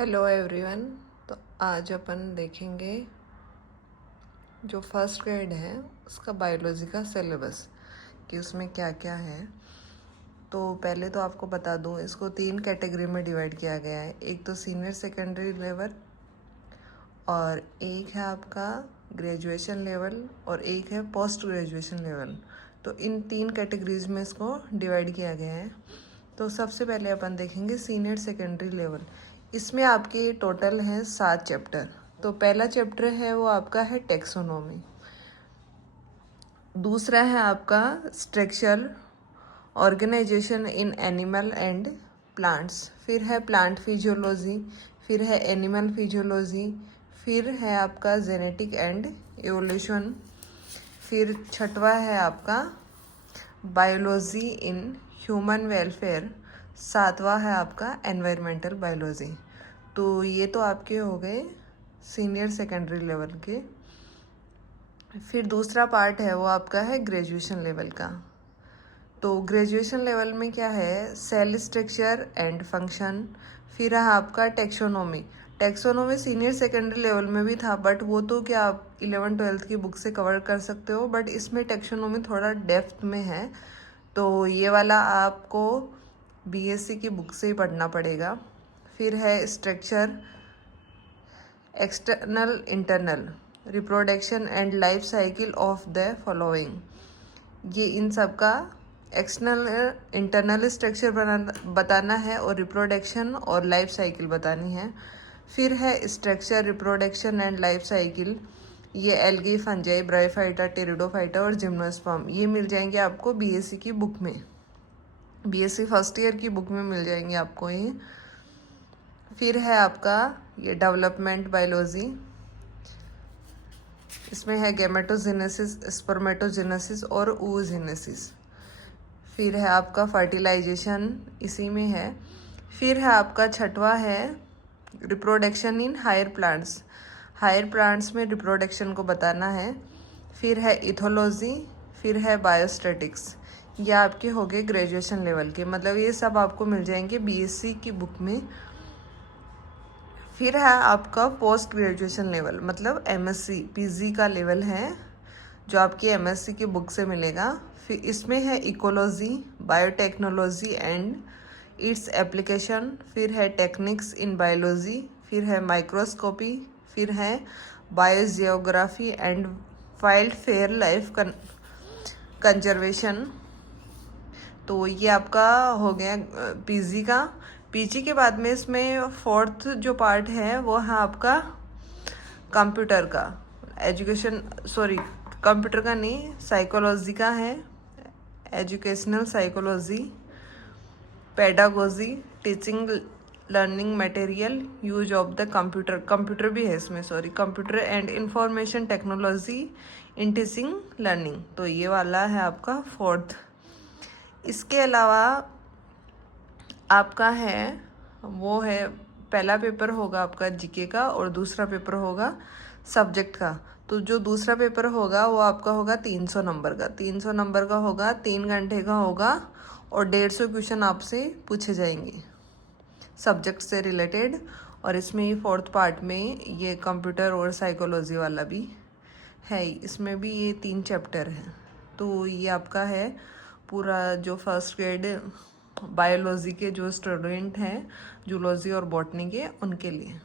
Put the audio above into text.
Hello everyone. तो आज अपन देखेंगे जो फर्स्ट ग्रेड है उसका बायोलॉजी का सिलेबस कि उसमें क्या क्या है। तो पहले तो आपको बता दूं, इसको 3 कैटेगरी में डिवाइड किया गया है। एक तो सीनियर सेकेंडरी लेवल, और एक है आपका ग्रेजुएशन लेवल, और एक है पोस्ट ग्रेजुएशन लेवल। तो इन 3 कैटेगरीज में इसको डिवाइड किया गया है। तो सबसे पहले अपन देखेंगे सीनियर सेकेंडरी लेवल। इसमें आपके टोटल हैं 7 चैप्टर। तो पहला चैप्टर है वो आपका है टेक्सोनोमी। दूसरा है आपका structure organisation in animal and plants. फिर है प्लांट फिजियोलॉजी, फिर है एनिमल फिजियोलॉजी, फिर है आपका जेनेटिक एंड एवोल्यूशन, फिर छठवा है आपका बायोलॉजी इन ह्यूमन वेलफेयर, सातवां है आपका एनवायरमेंटल बायोलॉजी। तो ये तो आपके हो गए सीनियर सेकेंडरी लेवल के। फिर दूसरा पार्ट है वो आपका है ग्रेजुएशन लेवल का। तो ग्रेजुएशन लेवल में क्या है, सेल स्ट्रक्चर एंड फंक्शन। फिर है आपका taxonomy. Taxonomy senior secondary level में भी था, बट वो तो क्या आप 11th-12th की बुक से कवर कर सकते हो, बट इसमें टेक्सोनोमी थोड़ा डेप्थ में है। तो ये वाला आपको बीएससी की बुक से ही पढ़ना पड़ेगा। फिर है structure external internal reproduction and life cycle of the following. ये इन सब का एक्सटर्नल इंटरनल स्ट्रक्चर बताना है और रिप्रोडक्शन और लाइफ साइकिल बतानी है। फिर है structure reproduction and life cycle. ये एल्गी, फंजाई, ब्रायोफाइटा, टेरिडोफाइटा और जिम्नोस्पर्म ये मिल जाएंगे आपको बीएससी की बुक में, बीएससी फर्स्ट ईयर की बुक में मिल जाएंगे आपको ये। फिर है आपका ये डेवलपमेंट बायोलॉजी। इसमें है गैमेटोजेनेसिस, स्पर्मेटोजेनेसिस और oogenesis। फिर है आपका फर्टिलाइजेशन, इसी में है। फिर है आपका छठवा है reproduction in higher plants. Higher plants में रिप्रोडक्शन को बताना है। फिर है इथोलॉजी, फिर है बायोस्टैटिक्स। ये आपके हो गए ग्रेजुएशन लेवल के, मतलब ये सब आपको मिल जाएंगे बीएससी की बुक में। फिर है आपका पोस्ट ग्रेजुएशन लेवल, मतलब एमएससी पीजी का लेवल है जो आपकी एमएससी की बुक से मिलेगा। फिर इसमें है ecology, biotechnology and its application. फिर है टेक्निक्स इन बायोलॉजी, फिर है माइक्रोस्कोपी, फिर है biogeography and wild fair life conservation. तो ये आपका हो गया पीजी का। पीजी के बाद में इसमें फोर्थ जो पार्ट है वो है आपका कंप्यूटर का एजुकेशन, सॉरी कंप्यूटर का नहीं, साइकोलॉजी का है। Educational psychology, pedagogy, teaching learning material, use of the computer, computer भी है इसमें, sorry computer and information technology in teaching learning. तो ये वाला है आपका फोर्थ। इसके अलावा आपका है वो है पहला पेपर होगा आपका जीके का और दूसरा पेपर होगा सब्जेक्ट का। तो जो दूसरा पेपर होगा वो आपका होगा 300 नंबर का। 300 नंबर का होगा, 3 घंटे का होगा और 150 क्वेश्चन आपसे पूछे जाएंगे सब्जेक्ट से रिलेटेड। और इसमें ही फोर्थ पार्ट में ये कंप्यूटर और साइकोलॉजी वाला भी है, इसमें भी ये 3 चैप्टर हैं। तो ये आपका है पूरा जो फर्स्ट ग्रेड बायोलॉजी के जो स्टूडेंट हैं जूलॉजी और बॉटनी के, उनके लिए।